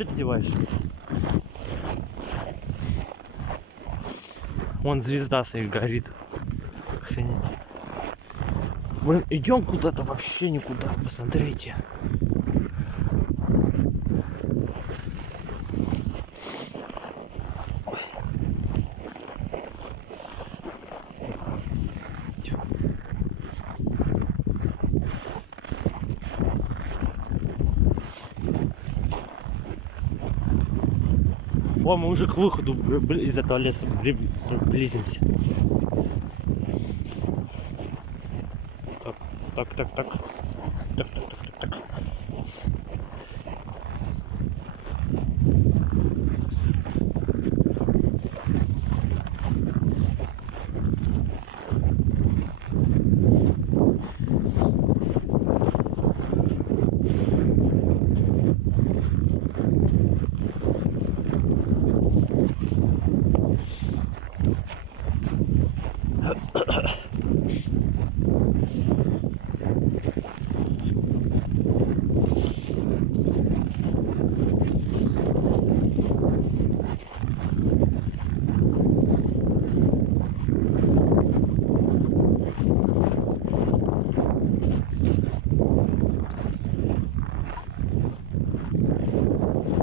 Что ты деваешь? Вон звезда стоит, горит. Охренеть. Блин, идем куда-то вообще никуда. Посмотрите. О, мы уже к выходу из этого леса близимся. Так.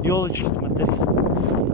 Елочки, смотри.